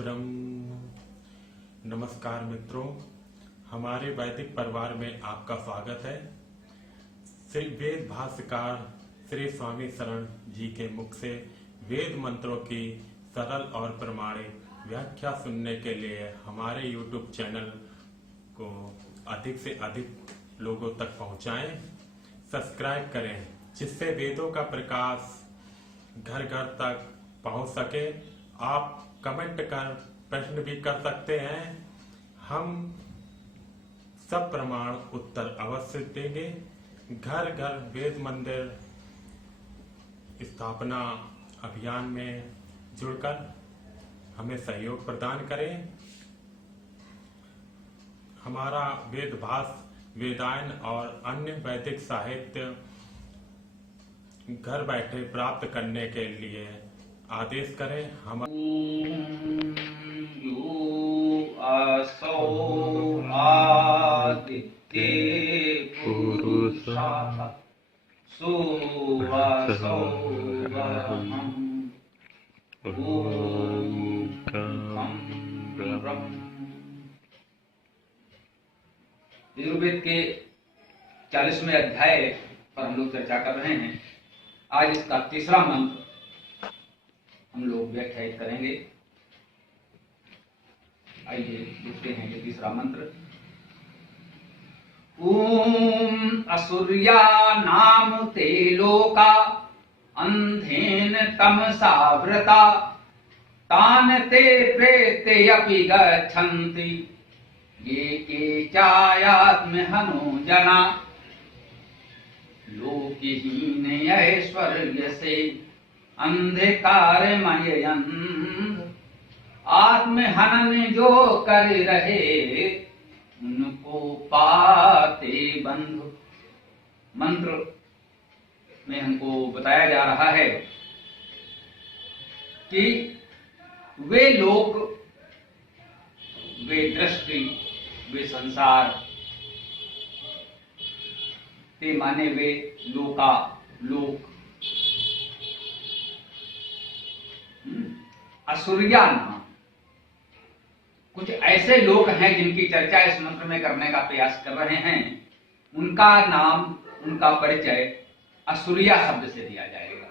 ब्रह्म। नमस्कार मित्रों, हमारे वैदिक परिवार में आपका स्वागत है। श्री वेद भाष्यकार श्री स्वामी शरण जी के मुख से वेद मंत्रों की सरल और प्रमाणिक व्याख्या सुनने के लिए हमारे YouTube चैनल को अधिक से अधिक लोगों तक पहुंचाएं, सब्सक्राइब करें, जिससे वेदों का प्रकाश घर घर तक पहुंच सके। आप कमेंट कर प्रश्न भी कर सकते हैं, हम सब प्रमाण उत्तर अवश्य देंगे। घर घर वेद मंदिर स्थापना अभियान में जुड़कर हमें सहयोग प्रदान करें। हमारा वेद भाष्य, वेदायन और अन्य वैदिक साहित्य घर बैठे प्राप्त करने के लिए आदेश करें। हम असौ आदित्ये पुरुषः सुवसौ वहम् यजुर्वेद के 40वें अध्याय पर हम लोग चर्चा कर रहे हैं। आज इसका तीसरा मंत्र हम लोग व्याख्यायित करेंगे। आइए देखते हैं ये तीसरा मंत्र। ओम असुर्या नाम ते लोका अंधेन तमसावृता तान ते प्रेते अपि गच्छन्ति ये के चायात्म हनो जना लोकहीन ऐश्वर्य से अंधकारमय अंध आत्महनन जो कर रहे उनको पाते बंधु। मंत्र में हमको बताया जा रहा है कि वे लोक, वे दृष्टि, वे संसार ते माने वे लोका, लोक, असुरिया नाम, कुछ ऐसे लोग हैं जिनकी चर्चा इस मंत्र में करने का प्रयास कर रहे हैं। उनका नाम, उनका परिचय असुरिया शब्द से दिया जाएगा।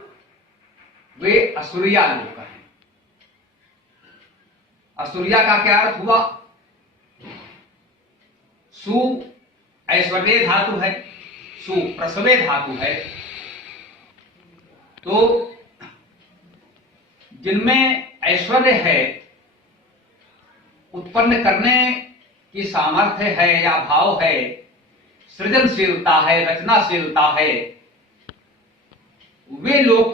वे असुरिया लोग हैं। असुरिया का क्या अर्थ हुआ? सु ऐश्वर्य धातु है, सु प्रसवे धातु है, तो जिनमें ऐश्वर्य है, उत्पन्न करने की सामर्थ्य है या भाव है, सृजनशीलता है, रचनाशीलता है, वे लोग,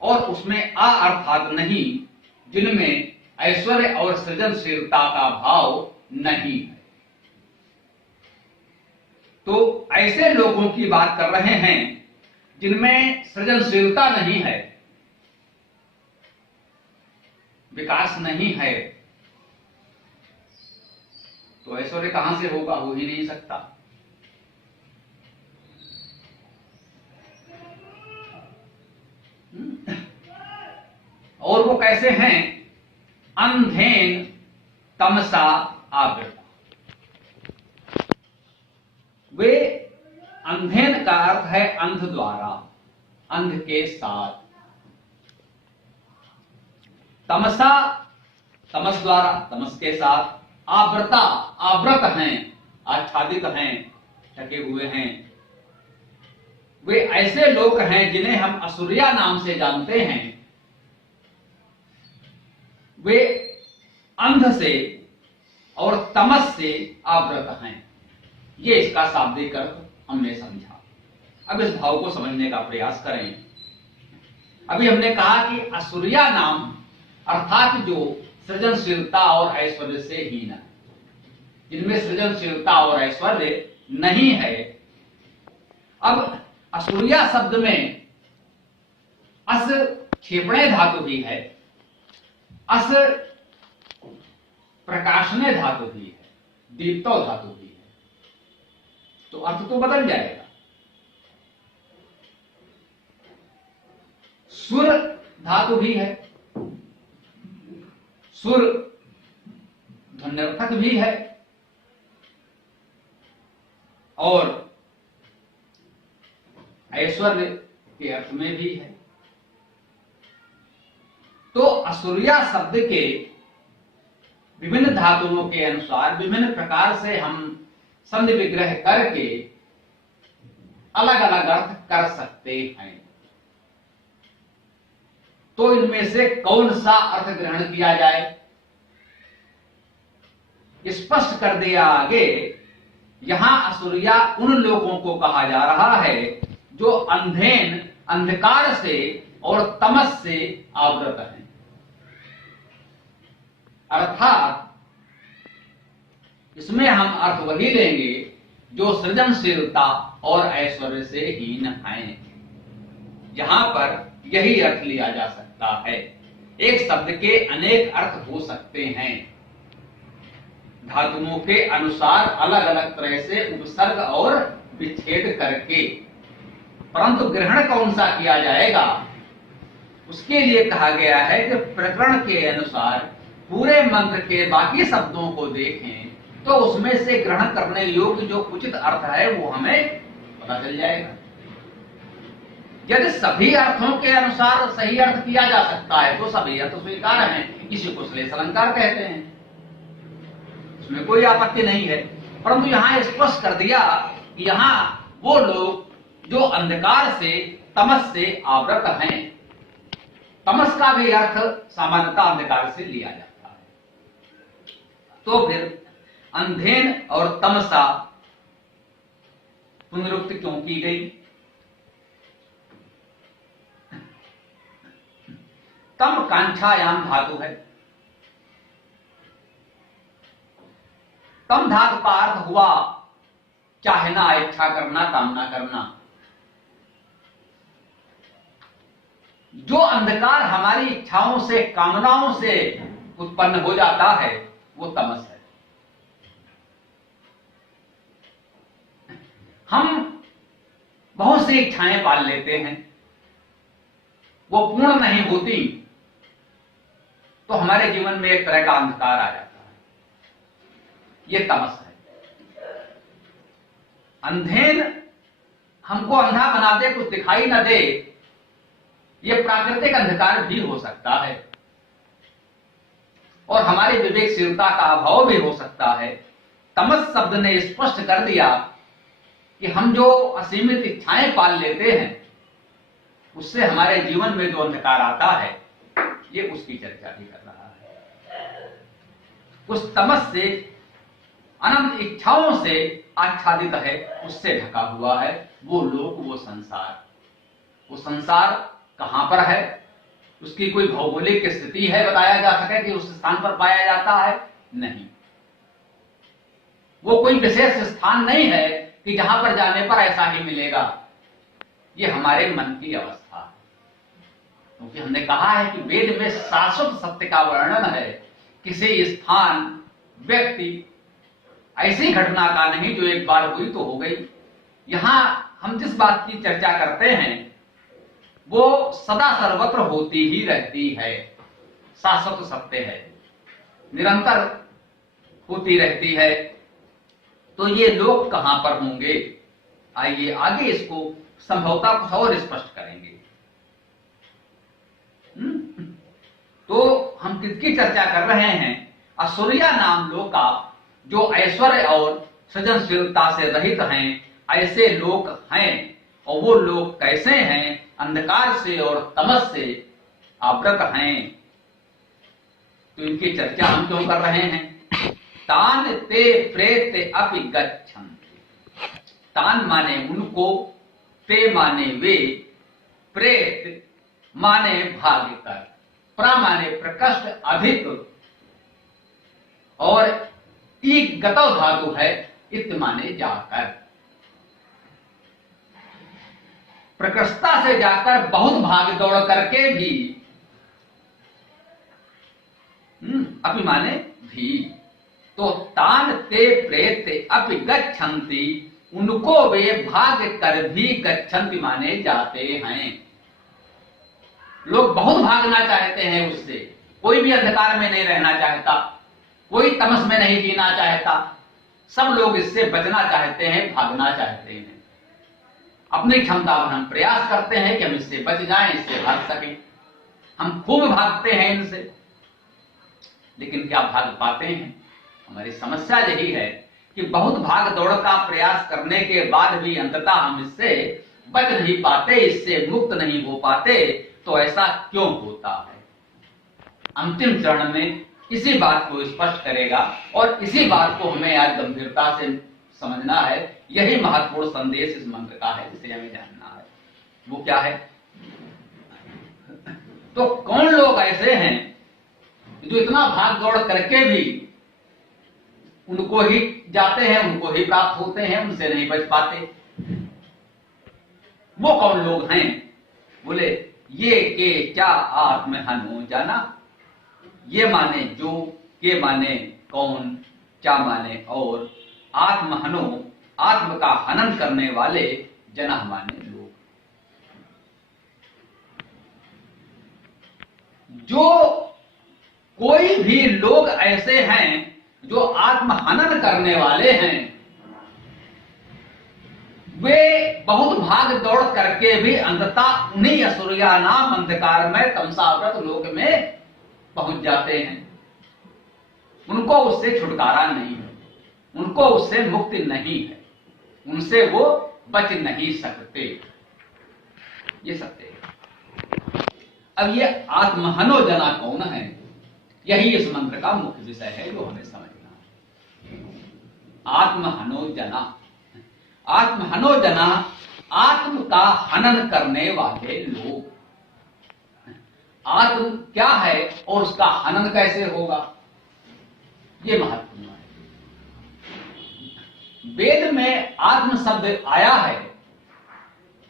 और उसमें आ अर्थात नहीं, जिनमें ऐश्वर्य और सृजनशीलता का भाव नहीं है। तो ऐसे लोगों की बात कर रहे हैं जिनमें सृजनशीलता नहीं है, विकास नहीं है, तो ऐश्वर्य कहां से होगा? हो ही नहीं सकता। और वो कैसे हैं? अंधेन तमसा आवृता। वे, अंधेन का अर्थ है अंध द्वारा, अंध के साथ। तमसा, तमस द्वारा, तमस के साथ। आवृता, आवृत हैं, आच्छादित हैं, ढके हुए हैं। वे ऐसे लोग हैं जिन्हें हम असुरिया नाम से जानते हैं। वे अंध से और तमस से आवृत हैं। ये इसका शाब्दिक अर्थ हमने समझा। अब इस भाव को समझने का प्रयास करें। अभी हमने कहा कि असुरिया नाम अर्थात जो सृजनशीलता और ऐश्वर्य से हीन है, जिनमें सृजनशीलता और ऐश्वर्य नहीं है। अब असुरिया शब्द में अस क्षेपणे धातु भी है, अस प्रकाशने धातु भी है, दीप्तो धातु भी है, तो अर्थ तो बदल जाएगा। सुर धातु भी है, सुर ध्वन्यर्थक भी है और ऐश्वर्य के अर्थ में भी है। तो असुरिया शब्द के विभिन्न धातुओं के अनुसार विभिन्न प्रकार से हम संधि विग्रह करके अलग अलग अर्थ कर सकते हैं। तो इनमें से कौन सा अर्थ ग्रहण किया जाए, स्पष्ट कर दिया आगे। यहां असुरिया उन लोगों को कहा जा रहा है जो अंधेन, अंधकार से और तमस से आवृत हैं। अर्थात इसमें हम अर्थ वही लेंगे जो सृजनशीलता और ऐश्वर्य से हीन हैं। यहां पर यही अर्थ लिया जा सकता है। एक शब्द के अनेक अर्थ हो सकते हैं, धातुओं के अनुसार अलग अलग तरह से उपसर्ग और विच्छेद करके, परंतु ग्रहण कौन सा किया जाएगा उसके लिए कहा गया है कि प्रकरण के अनुसार पूरे मंत्र के बाकी शब्दों को देखें तो उसमें से ग्रहण करने योग्य जो उचित अर्थ है वो हमें पता चल जाएगा। यदि सभी अर्थों के अनुसार सही अर्थ किया जा सकता है तो सभी अर्थ स्वीकार हैं। इसी को श्लेष अलंकार कहते हैं, इसमें कोई आपत्ति नहीं है। परंतु यहां स्पष्ट कर दिया कि यहां वो लोग जो अंधकार से, तमस से आवृत हैं। तमस का भी अर्थ सामान्यतः अंधकार से लिया जाता है। तो फिर अंधेन और तमसा पुनरुक्ति क्यों की गई? तम कांक्षायाम धातु है। तम धातु का अर्थ हुआ चाहना, इच्छा करना, कामना करना। जो अंधकार हमारी इच्छाओं से, कामनाओं से उत्पन्न हो जाता है वो तमस है। हम बहुत सी इच्छाएं पाल लेते हैं, वो पूर्ण नहीं होती तो हमारे जीवन में एक तरह का अंधकार आ जाता है, ये तमस है। अंधेन हमको अंधा बना दे, कुछ दिखाई न दे, ये प्राकृतिक अंधकार भी हो सकता है और हमारी विवेकशीलता का अभाव भी हो सकता है। तमस शब्द ने स्पष्ट कर दिया कि हम जो असीमित इच्छाएं पाल लेते हैं उससे हमारे जीवन में जो अंधकार आता है ये उसकी चर्चा भी कर रहा है। उस तमस से, अनंत इच्छाओं से आच्छादित है, उससे ढका हुआ है वो लोक, वो संसार। वो संसार कहां पर है, उसकी कोई भौगोलिक स्थिति है बताया जा सके कि उस स्थान पर पाया जाता है? नहीं। वो कोई विशेष स्थान नहीं है कि जहां पर जाने पर ऐसा ही मिलेगा। ये हमारे मन की अवस्था है, क्योंकि हमने कहा है कि वेद में शाश्वत सत्य का वर्णन है। किसी स्थान, व्यक्ति, ऐसी घटना का नहीं जो एक बार हुई तो हो गई। यहां हम जिस बात की चर्चा करते हैं वो सदा सर्वत्र होती ही रहती है, शाश्वत सत्य है, निरंतर होती रहती है। तो ये लोग कहां पर होंगे, आइए आगे इसको संभवतः कुछ और स्पष्ट करेंगे। तो हम किसकी चर्चा कर रहे हैं? असुरिया नाम लोग का जो ऐश्वर्य और सृजनशीलता से रहित हैं, ऐसे लोग हैं। और वो लोग कैसे हैं? अंधकार से और तमस से आवृत हैं। तो इनकी चर्चा हम क्यों कर रहे हैं? तान ते प्रेत अपि गच्छन्ति। तान माने उनको, ते माने वे, प्रेत माने भाग्य कर, प्रा माने प्रकष्ट, अधिक, और एक गतौ धातु है, इत माने जाकर। प्रकृष्टता से जाकर बहुत भाग दौड़ करके भी, अपि माने भी। तो तान ते प्रेत अपि गच्छन्ति, उनको वे भाग कर भी गच्छन्ति माने जाते हैं। लोग बहुत भागना चाहते हैं उससे, कोई भी अंधकार में नहीं रहना चाहता, कोई तमस में नहीं जीना चाहता। सब लोग इससे बचना चाहते हैं, भागना चाहते हैं। अपनी क्षमता पर हम प्रयास करते हैं कि हम इससे बच जाएं, इससे भाग सकें। हम खूब भागते हैं इनसे, लेकिन क्या भाग पाते हैं? हमारी समस्या यही है कि बहुत भाग दौड़ का प्रयास करने के बाद भी अंततः हम इससे बच नहीं पाते, इससे मुक्त नहीं हो पाते। तो ऐसा क्यों होता है? अंतिम चरण में इसी बात को स्पष्ट करेगा और इसी बात को हमें आज गंभीरता से समझना है। यही महत्वपूर्ण संदेश इस मंत्र का है, जिसे हमें जानना है। वो क्या है? तो कौन लोग ऐसे हैं जो इतना भाग दौड़ करके भी उनको ही जाते हैं, उनको ही प्राप्त होते हैं, उनसे नहीं बच पाते? वो कौन लोग हैं? बोले ये के क्या आत्महनो जाना। ये माने जो, के माने कौन, क्या माने और, आत्महनो आत्म का हनन करने वाले, जना माने लोग। जो कोई भी लोग ऐसे हैं जो आत्म हनन करने वाले हैं, वे बहुत भाग दौड़ करके भी अंततः उन्हीं असुरिया नाम अंधकार में तमसावृत लोक में पहुंच जाते हैं। उनको उससे छुटकारा नहीं है, उनको उससे मुक्ति नहीं है, उनसे वो बच नहीं सकते। ये सत्य है। अब ये आत्महनो जना कौन है? यही इस मंत्र का मुख्य विषय है जो हमें समझना है। आत्महनो जना, आत्महनो जना आत्म का हनन करने वाले लोग। आत्म क्या है और उसका हनन कैसे होगा, ये महत्वपूर्ण है। वेद में आत्म शब्द आया है,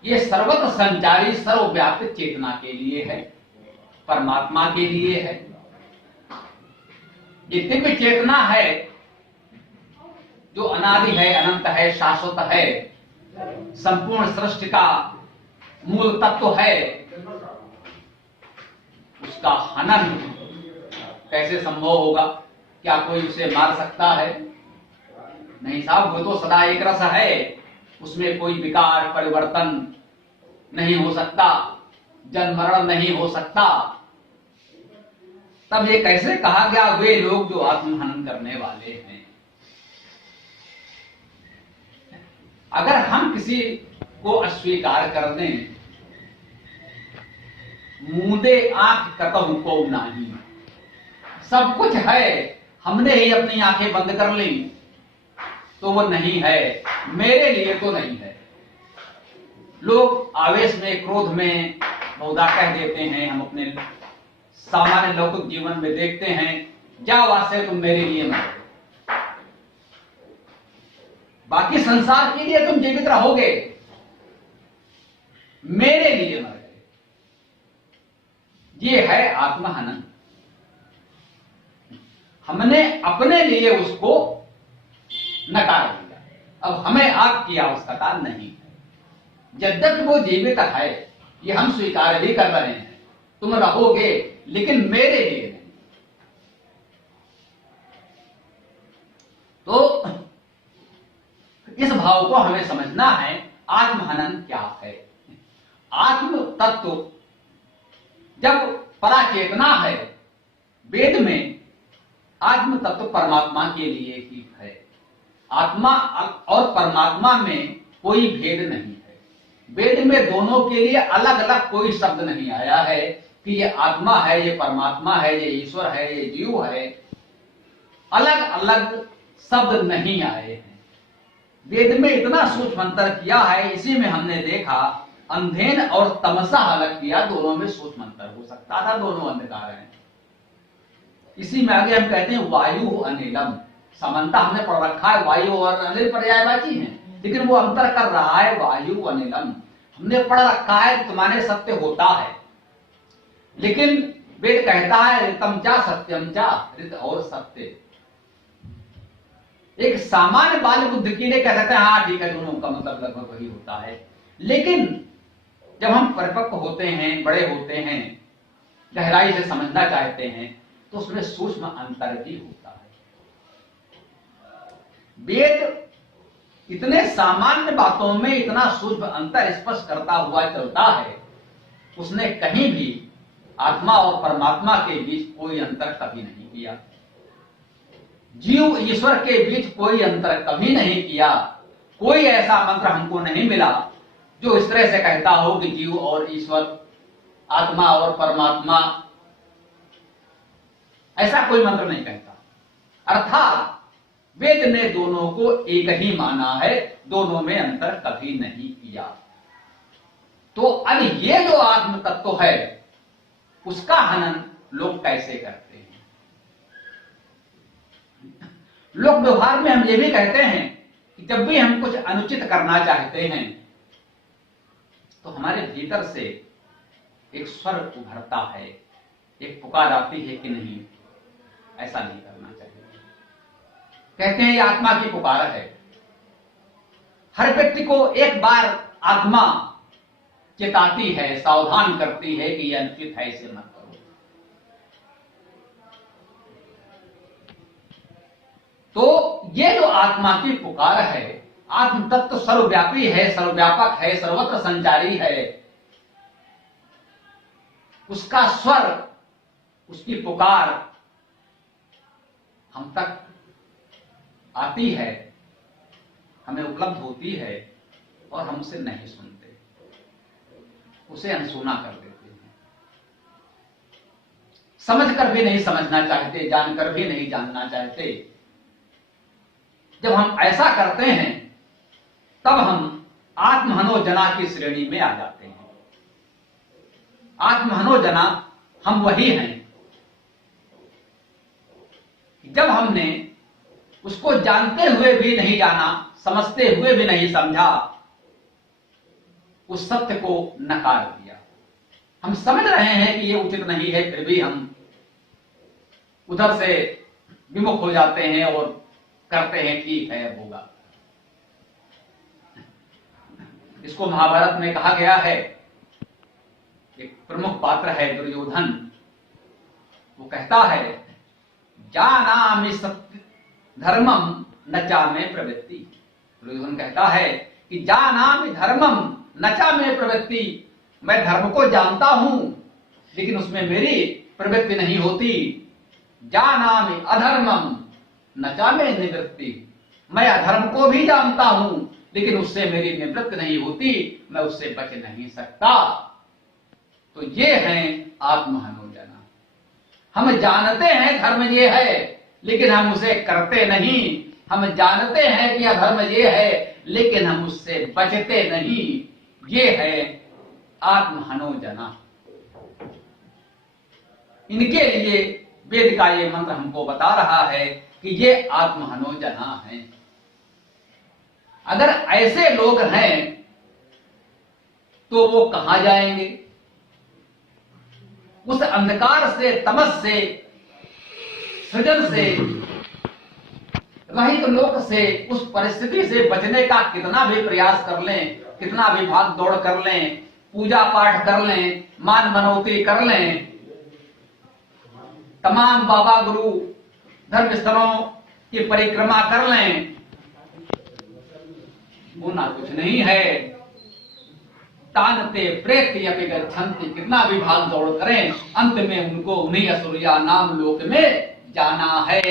ये सर्वत्र संचारी सर्वव्यापी चेतना के लिए है, परमात्मा के लिए है। ये दिव्य चेतना है जो अनादि है, अनंत है, शाश्वत है, संपूर्ण सृष्टि का मूल तत्व है। उसका हनन कैसे संभव होगा? क्या कोई उसे मार सकता है? नहीं साहब, वो तो सदा एक रस है, उसमें कोई विकार परिवर्तन नहीं हो सकता, जन्म मरण नहीं हो सकता। तब ये कैसे कहा गया वे लोग जो आत्महनन करने वाले हैं? अगर हम किसी को अस्वीकार कर दें, मूंदे आंख कतहु को नहीं, सब कुछ है, हमने ही अपनी आंखें बंद कर ली, तो वो नहीं है, मेरे लिए तो नहीं है। लोग आवेश में, क्रोध में बहुधा कह देते हैं, हम अपने सामान्य लौकिक जीवन में देखते हैं, जा वासे तुम मेरे लिए मर गए, बाकी संसार के लिए तुम जीवित रहोगे, मेरे लिए मर गए। ये है आत्महनन। हमने अपने लिए उसको नकार दिया, अब हमें आपकी आवश्यकता नहीं है। यद्यपि वो जीवित है, ये हम स्वीकार भी कर रहे हैं, तुम रहोगे लेकिन मेरे लिए नहीं। तो इस भाव को हमें समझना है। आत्महनन क्या है? आत्म तत्व जब पराचेतना है, वेद में आत्म तत्व परमात्मा के लिए ही है। आत्मा और परमात्मा में कोई भेद नहीं है। वेद में दोनों के लिए अलग अलग कोई शब्द नहीं आया है कि ये आत्मा है, ये परमात्मा है, ये ईश्वर है, ये जीव है। अलग अलग शब्द नहीं आए हैं। वेद में इतना सूक्ष्म अंतर किया है, इसी में हमने देखा अंधेन और तमसा अलग किया, दोनों में सूक्ष्म अंतर हो सकता था, दोनों अंधकार हैं। इसी में आगे हम कहते हैं वायु अनिलम। समानता हमने पढ़ रखा है, वायु और अनिल पर्यायवाची हैं, लेकिन वो अंतर कर रहा है वायु अनिलम। हमने पढ़ रखा है तुम्हारे सत्य होता है, लेकिन वेद कहता है ऋतम चा सत्यम चा, ऋत और सत्य। एक सामान्य बाल बुद्धि के लिए कह सकते हैं हाँ ठीक है, दोनों का मतलब लगभग वही होता है। लेकिन जब हम परिपक्व होते हैं, बड़े होते हैं, गहराई से समझना चाहते हैं, तो उसमें सूक्ष्म अंतर भी होता है। वेद इतने सामान्य बातों में इतना सूक्ष्म अंतर स्पष्ट करता हुआ चलता है, उसने कहीं भी आत्मा और परमात्मा के बीच कोई अंतर कभी नहीं किया, जीव ईश्वर के बीच कोई अंतर कभी नहीं किया। कोई ऐसा मंत्र हमको नहीं मिला जो इस तरह से कहता हो कि जीव और ईश्वर, आत्मा और परमात्मा, ऐसा कोई मंत्र नहीं कहता। अर्थात वेद ने दोनों को एक ही माना है, दोनों में अंतर कभी नहीं किया। तो अब ये जो आत्म तत्व है उसका हनन लोग कैसे करते हैं? लोक व्यवहार में हम ये भी कहते हैं कि जब भी हम कुछ अनुचित करना चाहते हैं तो हमारे भीतर से एक स्वर उभरता है, एक पुकार आती है कि नहीं, ऐसा नहीं करना चाहिए। कहते हैं ये आत्मा की पुकार है। हर व्यक्ति को एक बार आत्मा चेताती है, सावधान करती है कि यह अनुचित है, इसे मत करो। तो ये जो आत्मा की पुकार है, आत्म तत्व सर्वव्यापी है, सर्वव्यापक है, सर्वत्र संचारी है। उसका स्वर, उसकी पुकार हम तक आती है, हमें उपलब्ध होती है और हम उसे नहीं सुनते, उसे अनसुना कर देते हैं। समझकर भी नहीं समझना चाहते, जानकर भी नहीं जानना चाहते। जब हम ऐसा करते हैं तब हम आत्महनोजना की श्रेणी में आ जाते हैं। आत्महनोजना हम वही हैं जब हमने उसको जानते हुए भी नहीं जाना, समझते हुए भी नहीं समझा, उस सत्य को नकार दिया। हम समझ रहे हैं कि ये उचित नहीं है, फिर भी हम उधर से विमुख हो जाते हैं और करते हैं ठीक है, अब होगा। इसको महाभारत में कहा गया है, एक प्रमुख पात्र है दुर्योधन, वो कहता है जानामि सत्य धर्मम न चा में प्रवृत्ति। दुर्योधन कहता है कि जानामि धर्मम न चा में प्रवृत्ति, मैं धर्म को जानता हूं लेकिन उसमें मेरी प्रवृत्ति नहीं होती। जानामि अधर्मम न चा में निवृत्ति, मैं अधर्म को भी जानता हूं लेकिन उससे मेरी निवृत्ति नहीं होती, मैं उससे बच नहीं सकता। तो ये है आत्महनोजना। हम जानते हैं धर्म ये है लेकिन हम उसे करते नहीं। हम जानते हैं कि अधर्म ये है लेकिन हम उससे बचते नहीं। ये है आत्महनोजना। इनके लिए वेद का ये मंत्र हमको बता रहा है कि ये आत्महनोजना है। अगर ऐसे लोग हैं तो वो कहां जाएंगे? उस अंधकार से, तमस से, सृजन से, रहित लोक से, उस परिस्थिति से बचने का कितना भी प्रयास कर लें, कितना भी भाग दौड़ कर लें, पूजा पाठ कर लें, मान मनौती कर लें, तमाम बाबा गुरु धर्म स्थलों की परिक्रमा कर लें, होना कुछ नहीं है। तानते प्रेत्य अपि गच्छन्ति, कितना भी भाग दौड़ करें, अंत में उनको उन्हीं असुरिया नाम लोक में जाना है।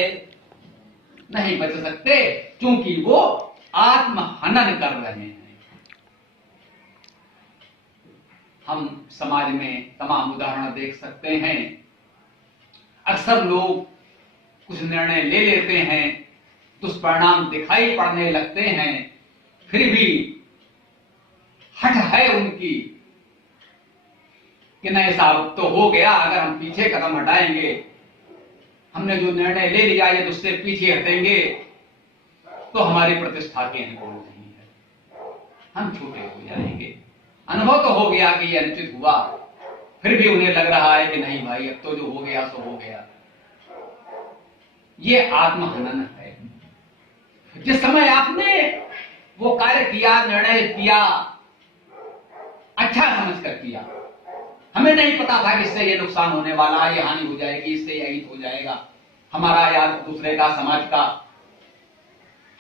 नहीं बच सकते क्योंकि वो आत्महनन कर रहे हैं। हम समाज में तमाम उदाहरण देख सकते हैं। अक्सर लोग कुछ निर्णय ले लेते हैं, दुष्परिणाम दिखाई पड़ने लगते हैं, फिर भी हट है उनकी कि नहीं साहब तो हो गया, अगर हम पीछे कदम हटाएंगे, हमने जो निर्णय ले लिया यदि उससे पीछे हटेंगे तो हमारी प्रतिष्ठा के अनुकूल नहीं है, हम छोटे हो जाएंगे। अनुभव तो हो गया कि यह अनुचित हुआ, फिर भी उन्हें लग रहा है कि नहीं भाई अब तो जो हो गया सो हो गया। ये आत्महनन है। जिस समय आपने वो कार्य किया, निर्णय किया, अच्छा समझकर किया, हमें नहीं पता था कि इससे ये नुकसान होने वाला है, ये हानि हो जाएगी, इससे ये हित हो जाएगा हमारा या दूसरे का, समाज का।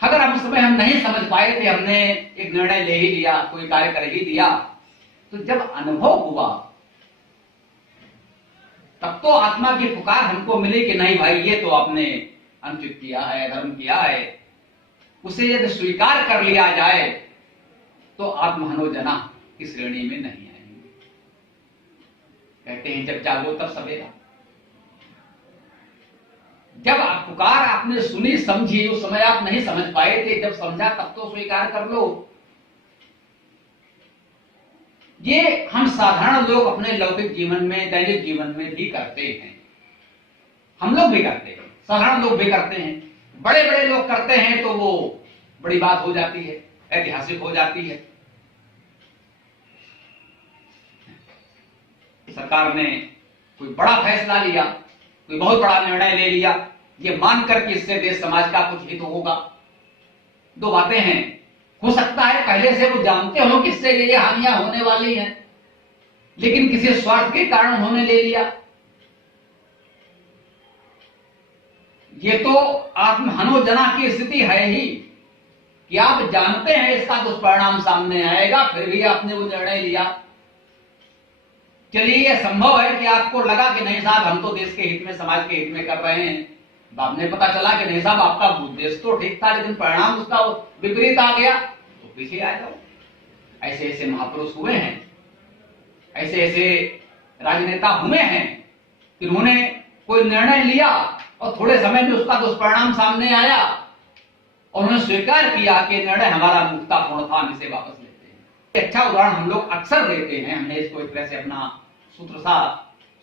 अगर हम उस समय हम नहीं समझ पाए थे, हमने एक निर्णय ले ही लिया, कोई कार्य कर ही दिया, तो जब अनुभव हुआ तब तो आत्मा की पुकार हमको मिली कि नहीं भाई, ये तो आपने अनुचित किया है, धर्म किया है। उसे यदि स्वीकार कर लिया जाए तो आत्महनोजना की श्रेणी में नहीं आएंगे। कहते हैं जब जागो तब सवेरा। जब आप पुकार आपने सुनी समझी, उस समय आप नहीं समझ पाए थे, जब समझा तब तो स्वीकार कर लो। ये हम साधारण लोग अपने लौकिक जीवन में, दैनिक जीवन में भी करते हैं। हम लोग भी करते हैं, साधारण लोग भी करते हैं। बड़े बड़े लोग करते हैं तो वो बड़ी बात हो जाती है, ऐतिहासिक हो जाती है। सरकार ने कोई बड़ा फैसला लिया, कोई बहुत बड़ा निर्णय ले लिया, ये मानकर कि इससे देश समाज का कुछ हित होगा। दो बातें हैं, हो सकता है पहले से वो जानते हो कि इससे ये हानियां होने वाली हैं, लेकिन किसी स्वार्थ के कारण उन्होंने ले लिया। ये तो आत्महनोजना की स्थिति है ही कि आप जानते हैं इसका दुष्परिणाम सामने आएगा, फिर भी आपने वो निर्णय लिया। चलिए यह संभव है कि आपको लगा कि नहीं साहब, हम तो देश के हित में, समाज के हित में कर रहे हैं। आपने पता चला कि नहीं साहब, आपका उद्देश्य तो ठीक था, लेकिन परिणाम उसका विपरीत आ गया, तो पीछे आ जाओ। ऐसे ऐसे महापुरुष हुए हैं, ऐसे ऐसे राजनेता हुए हैं कि उन्होंने कोई निर्णय लिया और थोड़े समय में उसका दुष्परिणाम सामने आया और उन्होंने स्वीकार किया कि निर्णय हमारा मूर्खतापूर्ण था, हम इसे वापस लेते हैं। अच्छा उदाहरण हम लोग अक्सर देते हैं, हमने इसको एक तरह से अपना सूत्र सा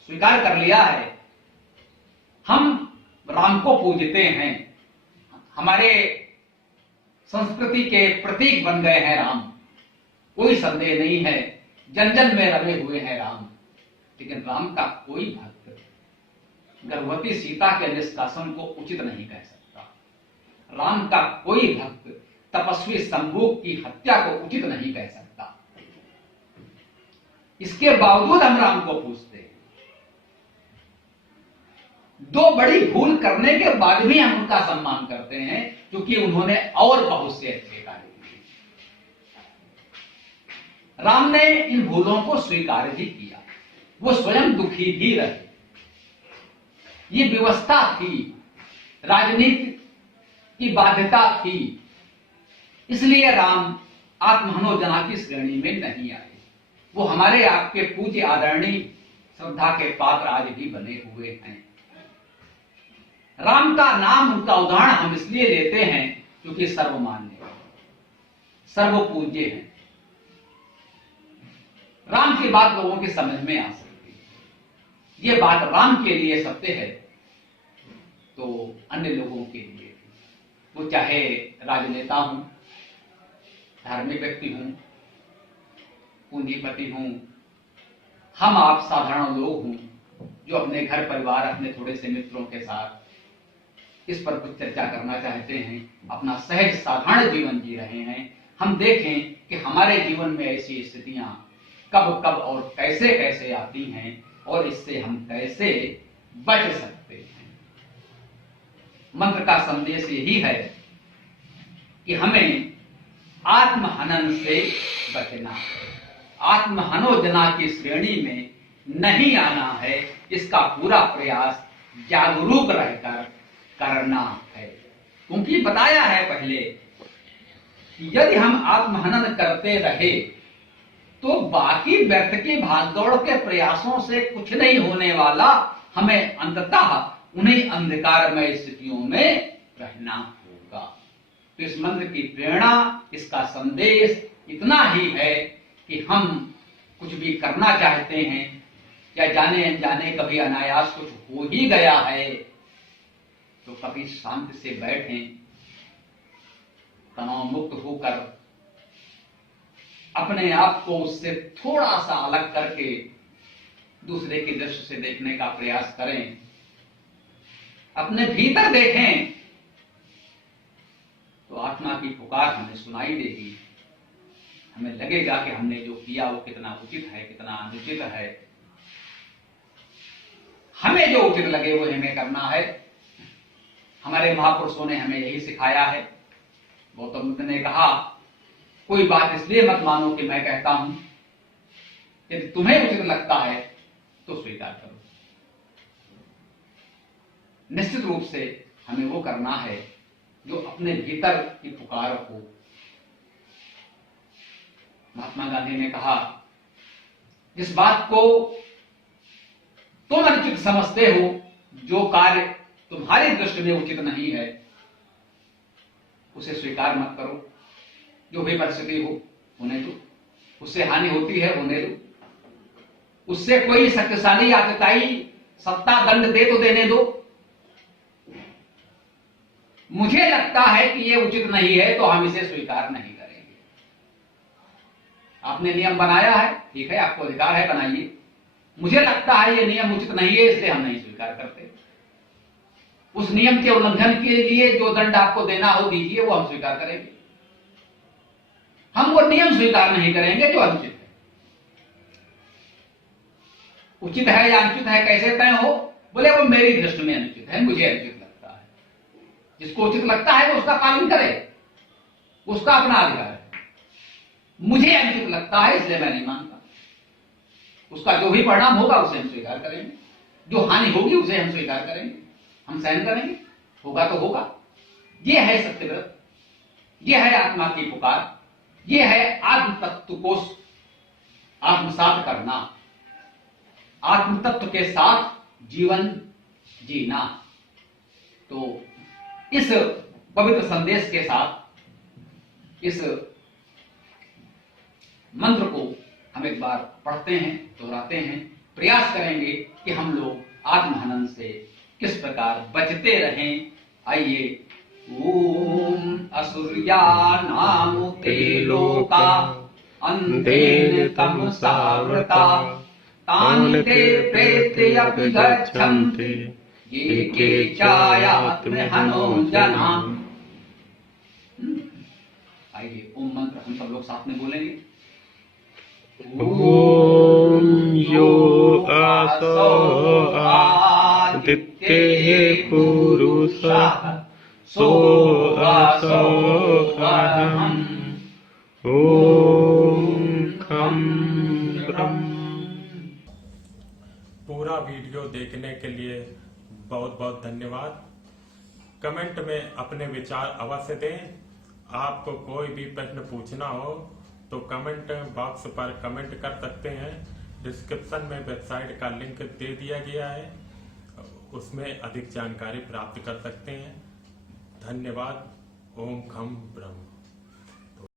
स्वीकार कर लिया है। हम राम को पूजते हैं, हमारे संस्कृति के प्रतीक बन गए हैं राम, कोई संदेह नहीं है, जन जन में रमे हुए हैं राम। लेकिन राम का कोई भक्त गर्भवती सीता के निष्कासन को उचित नहीं कह सकता। राम का कोई भक्त तपस्वी शंभूक की हत्या को उचित नहीं कह सकता। इसके बावजूद हम राम को पूजते हैं। दो बड़ी भूल करने के बाद भी हम उनका सम्मान करते हैं, क्योंकि उन्होंने और बहुत से अच्छे कार्य किए। राम ने इन भूलों को स्वीकार भी किया, वो स्वयं दुखी भी रहे। ये व्यवस्था थी, राजनीति की बाध्यता थी, इसलिए राम आत्महनोजना की श्रेणी में नहीं आए। वो हमारे आपके पूज्य आदरणीय श्रद्धा के पात्र आज भी बने हुए हैं। राम का नाम, उनका उदाहरण हम इसलिए लेते हैं क्योंकि सर्वमान्य है, सर्वपूज्य है। राम की बात लोगों की समझ में आ सकती है। ये बात राम के लिए सत्य है तो अन्य लोगों के लिए, वो चाहे राजनेता हूं, धार्मिक व्यक्ति हूं, पूंजीपति हूं, हम आप साधारण लोग हूं जो अपने घर परिवार, अपने थोड़े से मित्रों के साथ इस पर कुछ चर्चा करना चाहते हैं, अपना सहज साधारण जीवन जी रहे हैं। हम देखें कि हमारे जीवन में ऐसी स्थितियां कब कब और कैसे कैसे आती हैं और इससे हम कैसे बच सकते हैं। मंत्र का संदेश यही है कि हमें आत्महनन से बचना है, आत्महनोजना की श्रेणी में नहीं आना है। इसका पूरा प्रयास जागरूक रहकर करना है, क्योंकि बताया है पहले कि यदि हम आत्महनन करते रहे तो बाकी व्यर्थ की भागदौड़ के प्रयासों से कुछ नहीं होने वाला। हमें अंततः उन्हीं अंधकारमय स्थितियों में रहना होगा। तो इस मंत्र की प्रेरणा, इसका संदेश इतना ही है कि हम कुछ भी करना चाहते हैं या जाने अनजाने कभी अनायास कुछ हो ही गया है तो कभी शांति से बैठें, तनाव मुक्त होकर अपने आप को उससे थोड़ा सा अलग करके दूसरे की दृष्टि से देखने का प्रयास करें, अपने भीतर देखें तो आत्मा की पुकार हमें सुनाई देगी। हमें लगेगा कि हमने जो किया वो कितना उचित है, कितना अनुचित है। हमें जो उचित लगे वो हमें करना है। हमारे महापुरुषों ने हमें यही सिखाया है। गौतम बुद्ध ने कहा, कोई बात इसलिए मत मानो कि मैं कहता हूं, यदि तुम्हें उचित लगता है तो स्वीकार करो। निश्चित रूप से हमें वो करना है जो अपने भीतर की पुकार हो। महात्मा गांधी ने कहा, जिस बात को तुम अनुचित समझते हो, जो कार्य तुम्हारी दृष्टि में उचित नहीं है, उसे स्वीकार मत करो। जो भी परिस्थिति हो होने दो, उससे हानि होती है होने दो, उससे कोई शक्तिशाली आतताई सत्ता दंड दे तो देने दो। मुझे लगता है कि ये उचित नहीं है तो हम इसे स्वीकार नहीं करेंगे। आपने नियम बनाया है, ठीक है, आपको अधिकार है, बनाइए। मुझे लगता है ये नियम उचित नहीं है, इसलिए हम नहीं स्वीकार करते। उस नियम के उल्लंघन के लिए जो दंड आपको देना हो दीजिए, वो हम स्वीकार करेंगे। हम वो नियम स्वीकार नहीं करेंगे जो अनुचित है। उचित है या अनुचित है कैसे तय हो? बोले वो मेरी दृष्टि में अनुचित है, मुझे अनुचित लगता है। जिसको उचित लगता है वो उसका पालन करे, उसका अपना अधिकार है। मुझे अनुचित लगता है इसलिए मैं नहीं मानता। उसका जो भी परिणाम होगा उसे हम स्वीकार करेंगे, जो हानि होगी उसे हम स्वीकार करेंगे, हम सहन करेंगे, होगा तो होगा। ये है सत्यव्रत, ये है आत्मा की पुकार, ये है आत्म तत्व को आत्मसात करना, आत्म तत्व के साथ जीवन जीना। तो इस पवित्र संदेश के साथ इस मंत्र को हम एक बार पढ़ते हैं, दोहराते हैं, प्रयास करेंगे कि हम लोग आत्महनन से किस प्रकार बचते रहें। आइए। ओम असुर्या नामुते लोका अंधेन तमसावृता तानि ते प्रेते अपि गच्छन्ति ये के चायात्महनो जना। आइए ओम मंत्र हम सब लोग साथ में बोलेंगे। ओम यो आसो आदित्ये पुरुषः सो आसो अहम् ओम खं ब्रह्म। पूरा वीडियो देखने के लिए बहुत बहुत धन्यवाद। कमेंट में अपने विचार अवश्य दें। आपको कोई भी प्रश्न पूछना हो तो कमेंट बॉक्स पर कमेंट कर सकते हैं। डिस्क्रिप्शन में वेबसाइट का लिंक दे दिया गया है, उसमें अधिक जानकारी प्राप्त कर सकते हैं। धन्यवाद। ओम खम ब्रह्म।